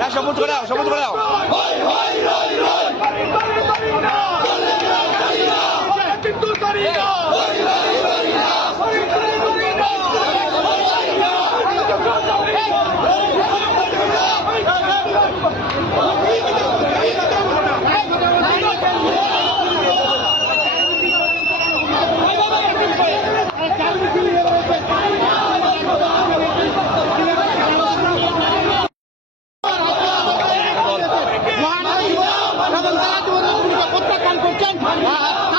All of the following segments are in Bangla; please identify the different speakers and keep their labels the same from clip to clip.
Speaker 1: হ্যাঁ করে দাও করে দাও
Speaker 2: হই হই রই রই করি করি করি না চলে না করি না কিন্তু করি না হই রই রই না করি করি করি না
Speaker 3: এবং তারা যুবদলকে প্রত্যাখ্যান করছেন কাজী কাজী নেতৃত্ব তারা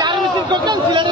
Speaker 3: চার মিছিল করছেন সিলেটের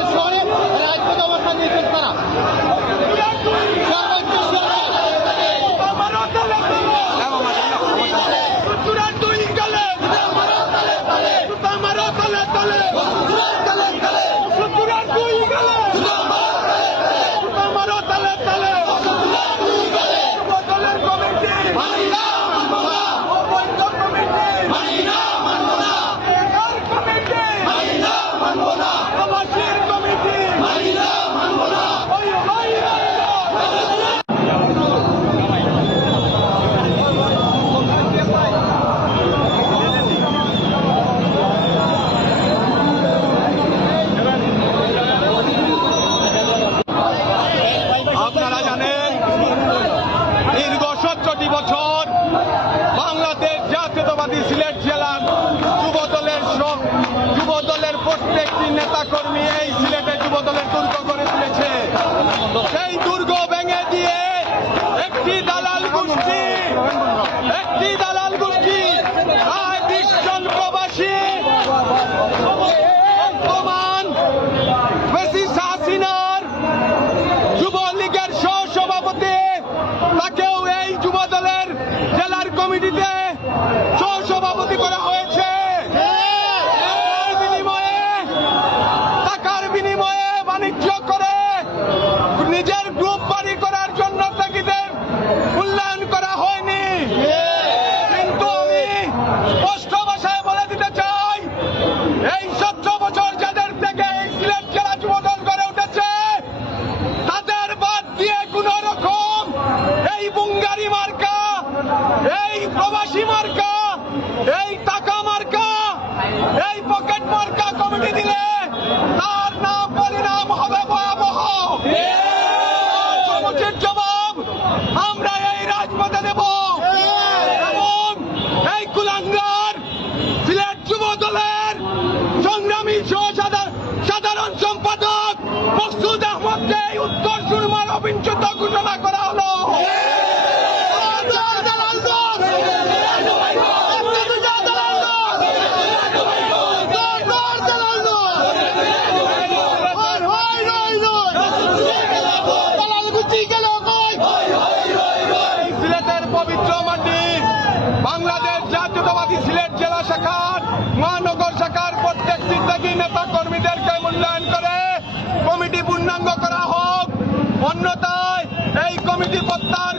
Speaker 3: শহরে রাজপথ
Speaker 2: দলের নেতা কর্মী এই সিলেটে যুব দলের দুর্গ করে তুলেছে। সেই দুর্গ ভেঙে দিয়ে একটি দালাল গোষ্ঠী, একটি দালাল গোষ্ঠী প্রায় বিশ What's উত্তর সুরমার অভিঞ্চিত ঘোষণা করা হলো। বাংলাদেশ জাতীয়তাবাদী সিলেট জেলা শাখার মহানগর শাখার প্রত্যেকটি ত্যাগী নেতা কর্মীদেরকে মূল্যায়ন করে কমিটি পূর্ণাঙ্গ করা হোক অন্যথায় এই কমিটি প্রত্যাহার